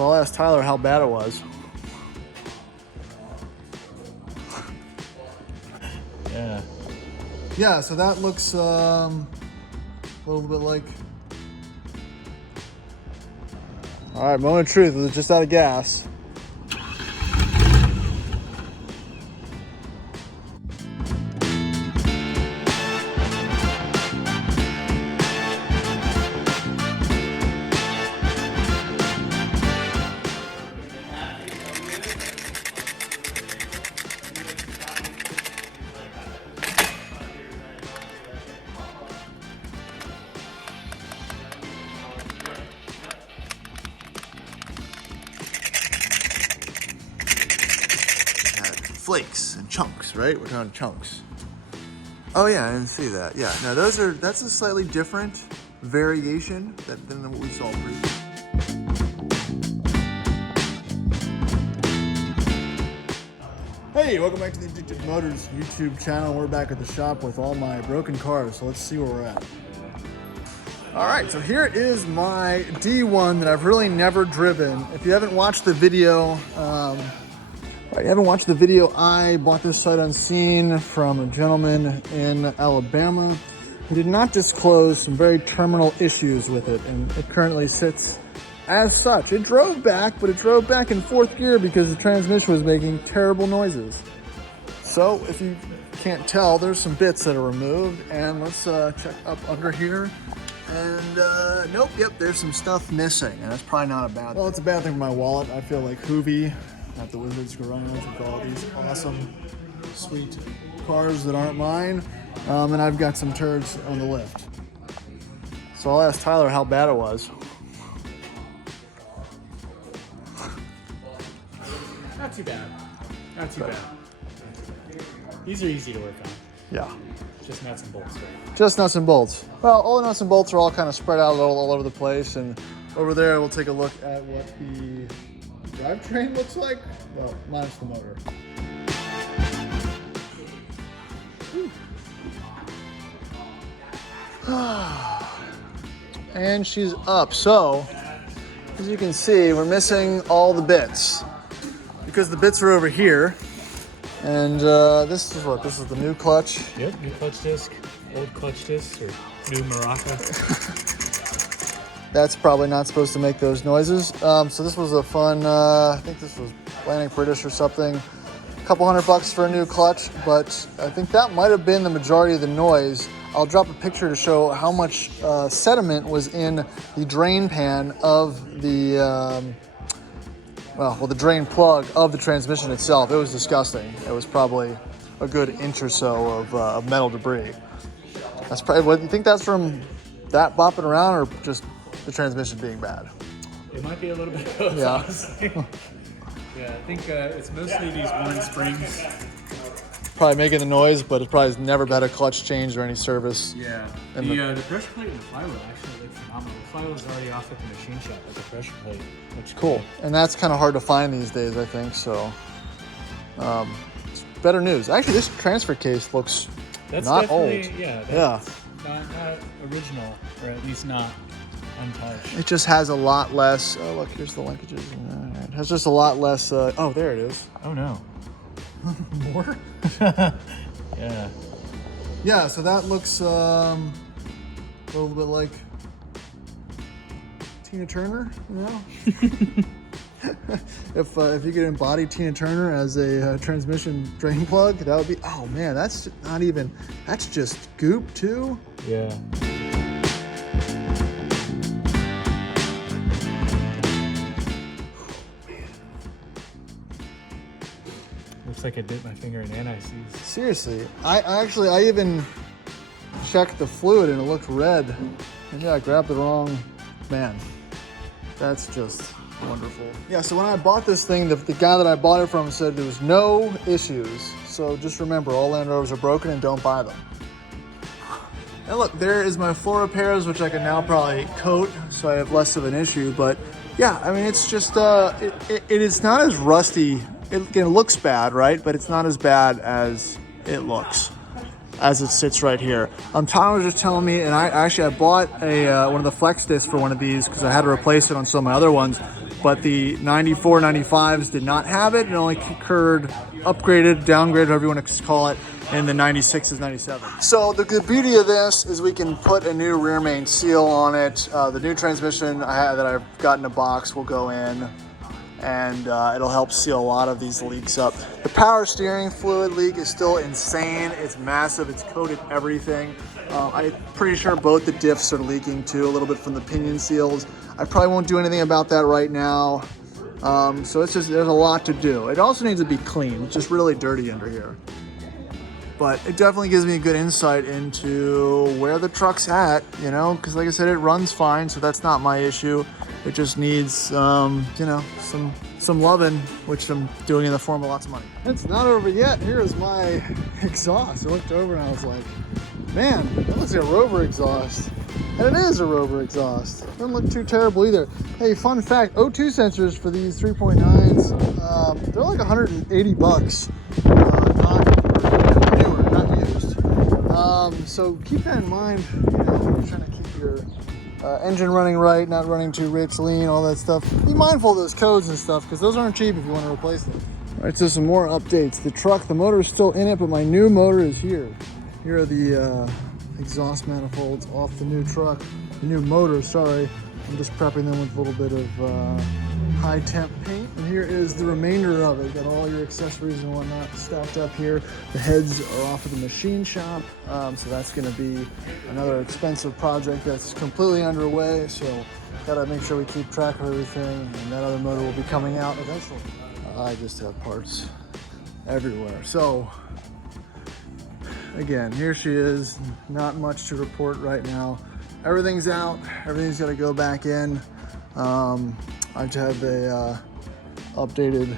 So I'll ask Tyler how bad it was. Yeah. Yeah, so that looks a little bit like... All right, moment of truth, it was just out of gas. Flakes and chunks, right? We're talking chunks. Oh yeah, I didn't see that. Yeah, no, that's a slightly different variation than what we saw previously. Hey, welcome back to the Addicted Motors YouTube channel. We're back at the shop with all my broken cars, so let's see where we're at. All right, so here is my D1 that I've really never driven. If you haven't watched the video, I bought this sight unseen from a gentleman in Alabama who did not disclose some very terminal issues with it, and it currently sits as such. It drove back, but it drove back in fourth gear because the transmission was making terrible noises. So if you can't tell, there's some bits that are removed, and let's check up under here. And nope, yep, there's some stuff missing, and that's probably not a bad thing. Well, it's a bad thing for my wallet. I feel like Hoovy at the Wizards Garage with all these awesome, sweet cars that aren't mine. And I've got some turds on the lift. So I'll ask Tyler how bad it was. Not too bad. Not too bad. These are easy to work on. Yeah. Just nuts and bolts, right? Just nuts and bolts. Well, all the nuts and bolts are all kind of spread out all over the place. And over there, we'll take a look at what the drivetrain looks like. Well, minus the motor. And she's up. So, as you can see, we're missing all the bits because the bits are over here. And this is what? This is the new clutch. Yep, new clutch disc, old clutch disc, or new Maraca. That's probably not supposed to make those noises. So this was a fun, I think this was Atlantic British or something. A couple $100 for a new clutch, but I think that might have been the majority of the noise. I'll drop a picture to show how much sediment was in the drain pan of the, the drain plug of the transmission itself. It was disgusting. It was probably a good inch or so of metal debris. That's probably, what you think that's from that bopping around or just the transmission being bad? It might be a little bit of both, yeah. Honestly. Yeah, I think it's mostly these worn springs. Probably making the noise, but it probably has never had a clutch change or any service. Yeah, the pressure plate and the flywheel actually look phenomenal. The flywheel's already off at the machine shop, but the pressure plate looks cool. Great. And that's kind of hard to find these days, I think, so. It's better news. Actually, this transfer case looks not old. Yeah, that's not original, or at least not untouched. It just has a lot less, oh look, here's the linkages. It has just a lot less, oh, there it is. Oh no. More? Yeah. Yeah, so that looks a little bit like Tina Turner, you know? If you could embody Tina Turner as a transmission drain plug, that would be, oh man, that's not even, that's just goop too? Yeah. Looks like I dipped my finger in anti-seize. Seriously, I even checked the fluid and it looked red. Maybe I grabbed the wrong, man. That's just wonderful. Yeah, so when I bought this thing, the guy that I bought it from said there was no issues. So just remember, all Land Rovers are broken and don't buy them. And look, there is my floor repairs, which I can now probably coat so I have less of an issue. But yeah, I mean, it's just, it is not as rusty. It looks bad, right? But it's not as bad as it looks, as it sits right here. Tom was just telling me, and I bought one of the flex discs for one of these because I had to replace it on some of my other ones. but the 94, 95s did not have it. It only occurred, upgraded, downgraded, however you want to call it, in the 96s, 97s. So the beauty of this is we can put a new rear main seal on it. The new transmission that I've got in a box will go in, and it'll help seal a lot of these leaks up. The power steering fluid leak is still insane. It's massive. It's coated everything. I'm pretty sure both the diffs are leaking too, a little bit from the pinion seals. I probably won't do anything about that right now. So it's just, there's a lot to do. It also needs to be clean. It's just really dirty under here. But it definitely gives me a good insight into where the truck's at, you know, because like I said, it runs fine, so that's not my issue. It just needs, you know, some loving, which I'm doing in the form of lots of money. It's not over yet. Here is my exhaust. I looked over and I was like, man, that looks like a Rover exhaust. And it is a Rover exhaust. Doesn't look too terrible either. Hey, fun fact, O2 sensors for these 3.9s, they're like 180 bucks. So keep that in mind, you know, when you're trying to keep your engine running right, not running too rich, lean, all that stuff. Be mindful of those codes and stuff, because those aren't cheap if you want to replace them. All right, so some more updates. The truck, the motor is still in it, but my new motor is here. Here are the exhaust manifolds off the new truck, the new motor, sorry. I'm just prepping them with a little bit of high temp paint. And here is the remainder of it. Got all your accessories and whatnot stacked up here. The heads are off of the machine shop. So that's gonna be another expensive project that's completely underway. So gotta make sure we keep track of everything, and that other motor will be coming out eventually. I just have parts everywhere. So again, here she is. Not much to report right now. Everything's out. Everything's got to go back in. I have a updated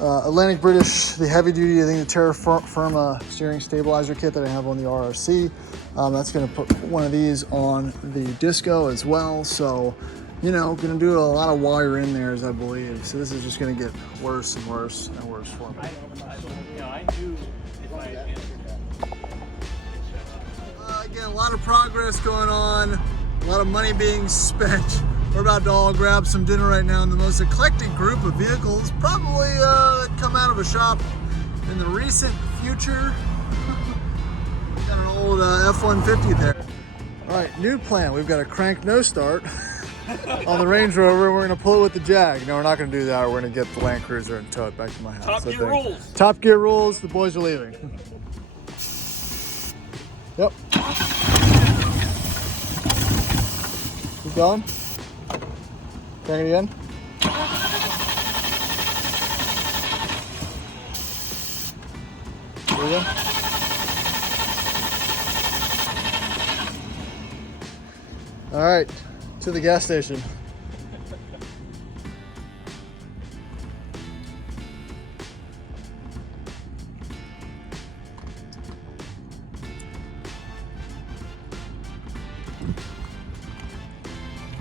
Atlantic British, the heavy duty, I think the Terra Firma steering stabilizer kit that I have on the RRC. That's going to put one of these on the Disco as well. So, you know, going to do a lot of wire in there, as I believe. So this is just going to get worse and worse and worse for me. Again, a lot of progress going on, a lot of money being spent. We're about to all grab some dinner right now in the most eclectic group of vehicles, probably come out of a shop in the recent future. Got an old F-150 there. All right, new plan. We've got a crank no start on the Range Rover. We're gonna pull it with the Jag. No, we're not gonna do that. We're gonna get the Land Cruiser and tow it back to my house. Top Gear rules. Top Gear rules. The boys are leaving. Yep. Keep going. Crank it again. There we go. All right, to the gas station.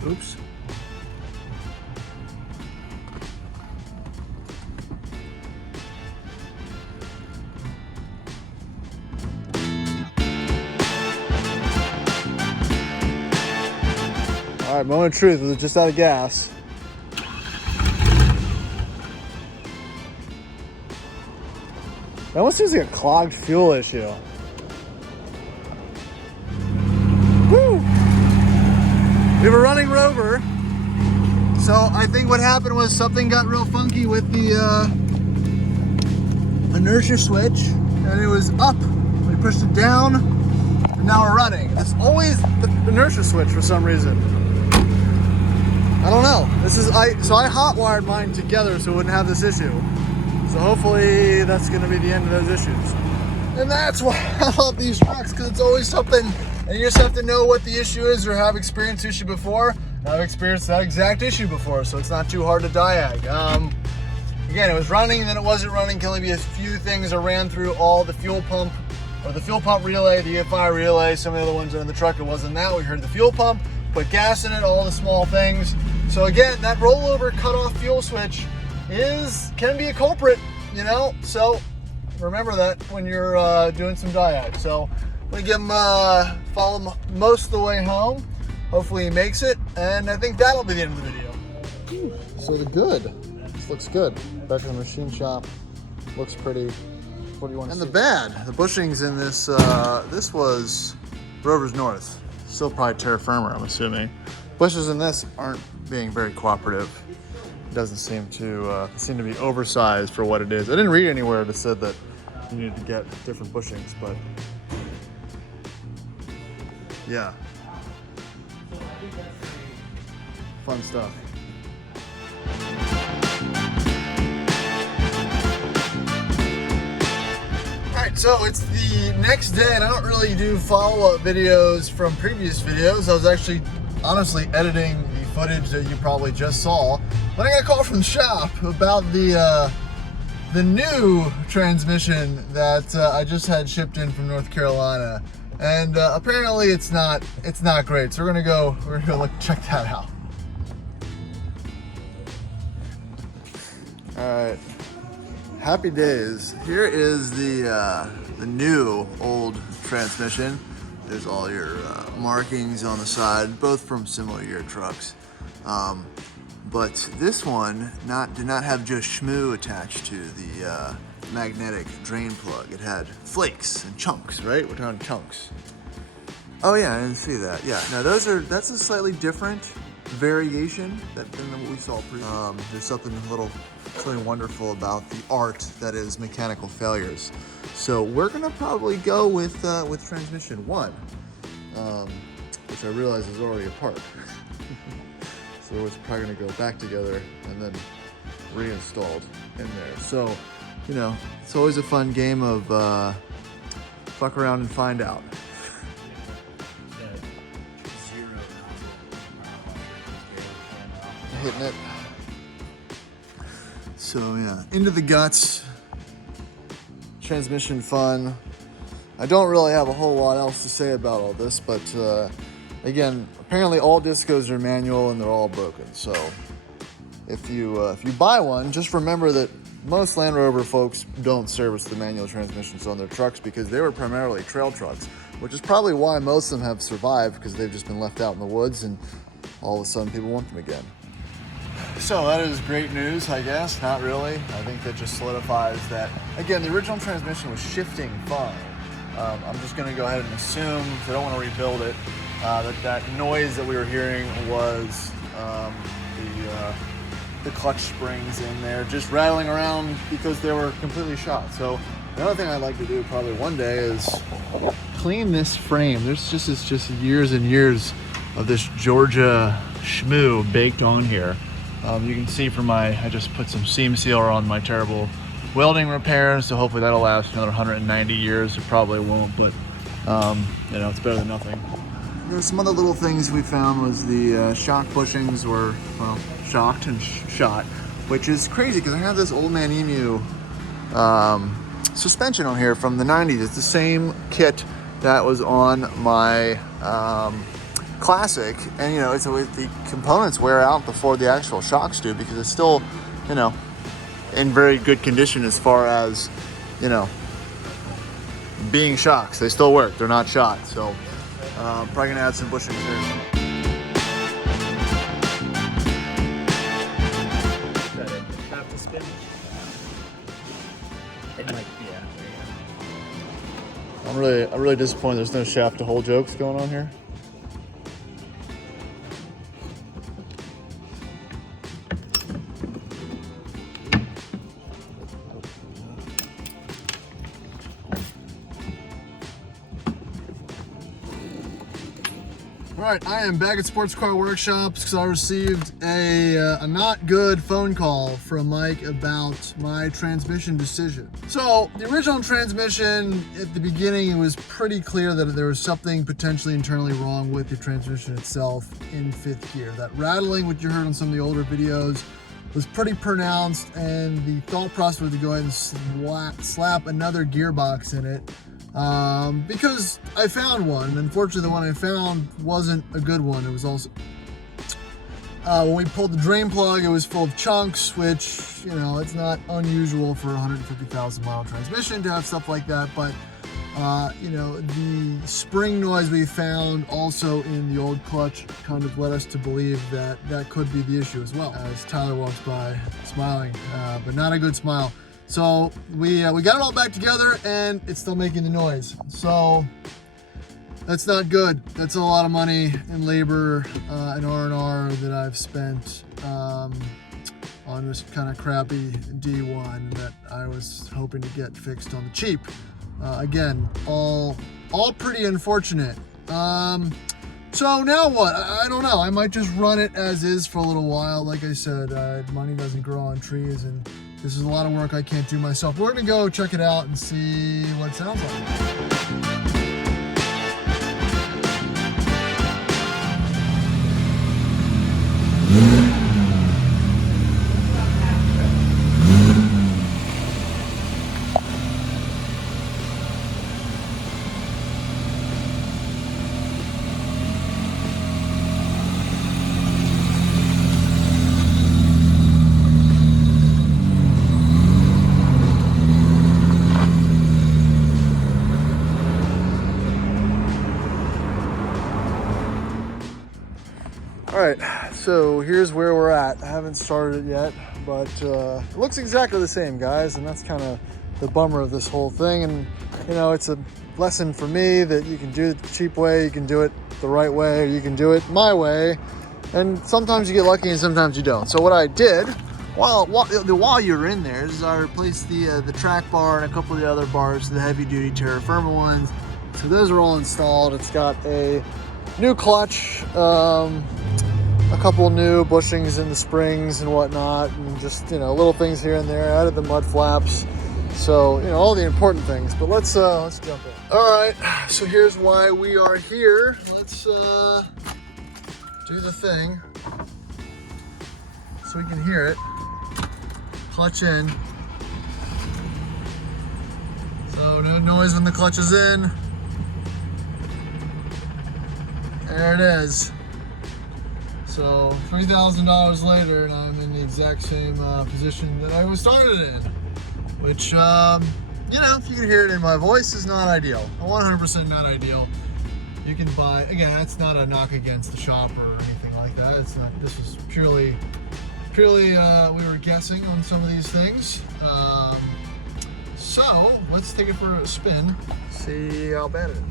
Oops. All right, moment of truth, it was just out of gas. That almost seems like a clogged fuel issue. Woo! We have a running Rover. So I think what happened was something got real funky with the inertia switch, and it was up. We pushed it down, and now we're running. It's always the inertia switch for some reason. I don't know. So I hotwired mine together so it wouldn't have this issue. So hopefully that's gonna be the end of those issues. And that's why I love these trucks, because it's always something, and you just have to know what the issue is or have experienced the issue before. I've experienced that exact issue before, so it's not too hard to diag. Again, it was running, and then it wasn't running. Can only be a few things that ran through all the fuel pump, or the fuel pump relay, the EFI relay, some of the other ones in the truck. It wasn't that. We heard the fuel pump, put gas in it, all the small things. So again, that rollover cut-off fuel switch can be a culprit, you know? So remember that when you're doing some diag. So I'm gonna give him, follow him most of the way home. Hopefully he makes it, and I think that'll be the end of the video. So the good. This looks good. Back in the machine shop. Looks pretty. What do you want to see? And the bad. The bushings in this, this was Rover's North. Still probably terra firma, I'm assuming. Bushes in this aren't being very cooperative. It doesn't seem to be oversized for what it is. I didn't read anywhere that said that you needed to get different bushings, but yeah. Fun stuff. Alright, so it's the next day and I don't really do follow-up videos from previous videos. I was actually honestly editing the footage that you probably just saw when I got a call from the shop about the new transmission that I just had shipped in from North Carolina. And apparently it's not great. So we're gonna go check that out. All right, happy days. Here is the new old transmission. There's all your markings on the side, both from similar year trucks. But this one did not have just schmoo attached to the magnetic drain plug. It had flakes and chunks, right? We're talking chunks. Oh yeah, I didn't see that. Yeah, no, that's a slightly different variation than what we saw previously. There's something wonderful about the art that is mechanical failures. So we're gonna probably go with transmission 1, which I realize is already apart. So it's probably gonna go back together and then reinstalled in there. So, you know, it's always a fun game of fuck around and find out. Hitting it. So yeah, into the guts. Transmission fun. I don't really have a whole lot else to say about all this, but again, apparently all Discos are manual and they're all broken. So if you buy one, just remember that most Land Rover folks don't service the manual transmissions on their trucks because they were primarily trail trucks, which is probably why most of them have survived, because they've just been left out in the woods and all of a sudden people want them again. So that is great news, I guess. Not really. I think that just solidifies that, again, the original transmission was shifting fine. I'm just going to go ahead and assume, because I don't want to rebuild it, that noise that we were hearing was the clutch springs in there just rattling around because they were completely shot. So another thing I'd like to do probably one day is clean this frame. There's just years and years of this Georgia schmoo baked on here. You can see from I just put some seam sealer on my terrible welding repairs, so hopefully that'll last another 190 years. It probably won't, but you know, it's better than nothing. There's some other little things we found was the shock bushings were, well, shocked and shot, which is crazy because I have this Old Man Emu suspension on here from the 90s. It's the same kit that was on my Classic, and you know, it's the components wear out before the actual shocks do, because it's still, you know, in very good condition as far as, you know, being shocks. They still work, they're not shot. So probably gonna add some bushings here. Have to spin. I'm really disappointed there's no shaft to hole jokes going on here. All right, I am back at Sports Car Workshops because I received a not good phone call from Mike about my transmission decision. So the original transmission, at the beginning, it was pretty clear that there was something potentially internally wrong with the transmission itself in 5th gear. That rattling, which you heard on some of the older videos, was pretty pronounced, and the thought process was to go ahead and slap another gearbox in it. Because I found one, and unfortunately the one I found wasn't a good one. It was also, when we pulled the drain plug, it was full of chunks, which, you know, it's not unusual for a 150,000 mile transmission to have stuff like that, but You know, the spring noise we found also in the old clutch kind of led us to believe that that could be the issue as well. As Tyler walks by smiling, but not a good smile. So we got it all back together and it's still making the noise. So that's not good. That's a lot of money and labor and R&R that I've spent on this kind of crappy D1 that I was hoping to get fixed on the cheap. Again, all pretty unfortunate. So now what? I don't know. I might just run it as is for a little while. Like I said, money doesn't grow on trees, and this is a lot of work I can't do myself. We're gonna go check it out and see what it sounds like. All right, so here's where we're at. I haven't started it yet, but it looks exactly the same, guys, and that's kind of the bummer of this whole thing. And you know, it's a lesson for me that you can do it the cheap way, you can do it the right way, or you can do it my way. And sometimes you get lucky and sometimes you don't. So what I did, while you're in there, is I replaced the track bar and a couple of the other bars, the heavy duty Terra Firma ones. So those are all installed. It's got a new clutch, a couple new bushings in the springs and whatnot, and just, you know, little things here and there. Added the mud flaps, so, you know, all the important things. But let's jump in. All right, so here's why we are here. Let's do the thing so we can hear it. Clutch in. So no noise when the clutch is in. There it is. So $3,000 later, and I'm in the exact same position that I was started in, which, you know, if you can hear it in my voice, is not ideal. 100% not ideal. You can buy, again, that's not a knock against the shop or anything like that. It's not. This was purely we were guessing on some of these things. So let's take it for a spin, see how bad it is.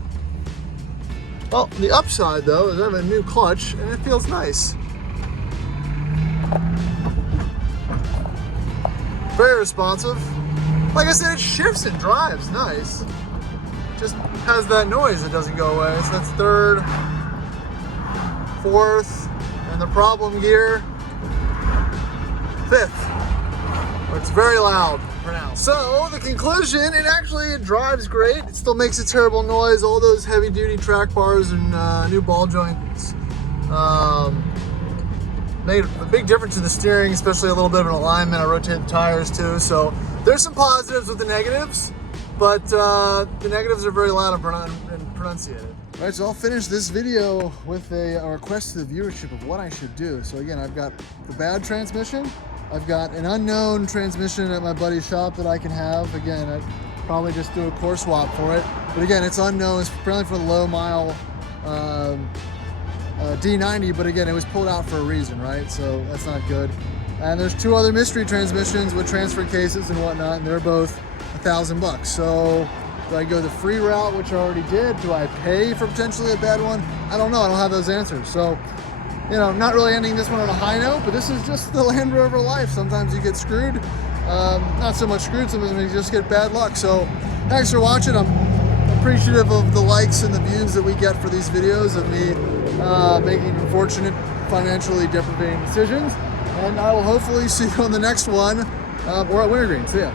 Well, the upside though is I have a new clutch and it feels nice. Very responsive. Like I said, it shifts and drives nice. Just has that noise that doesn't go away. So that's third, fourth, and the problem gear, fifth, where it's very loud for now. So the conclusion, it drives great. It still makes a terrible noise. All those heavy duty track bars and new ball joints made a big difference in the steering, especially a little bit of an alignment. I rotated the tires too. So there's some positives with the negatives, but the negatives are very loud and pronunciated. All right, so I'll finish this video with a request to the viewership of what I should do. So again, I've got the bad transmission. I've got an unknown transmission at my buddy's shop that I can have. Again, I'd probably just do a core swap for it. But again, it's unknown. It's apparently for the low mile D90, but again, it was pulled out for a reason, right? So that's not good. And there's two other mystery transmissions with transfer cases and whatnot, and they're both $1,000. So do I go the free route, which I already did? Do I pay for potentially a bad one? I don't know. I don't have those answers. So, you know, not really ending this one on a high note, but this is just the Land Rover life. Sometimes you get screwed. Not so much screwed, sometimes you just get bad luck. So thanks for watching. I'm appreciative of the likes and the views that we get for these videos of me making unfortunate, financially deprivating decisions. And I will hopefully see you on the next one or at Wintergreen. See ya.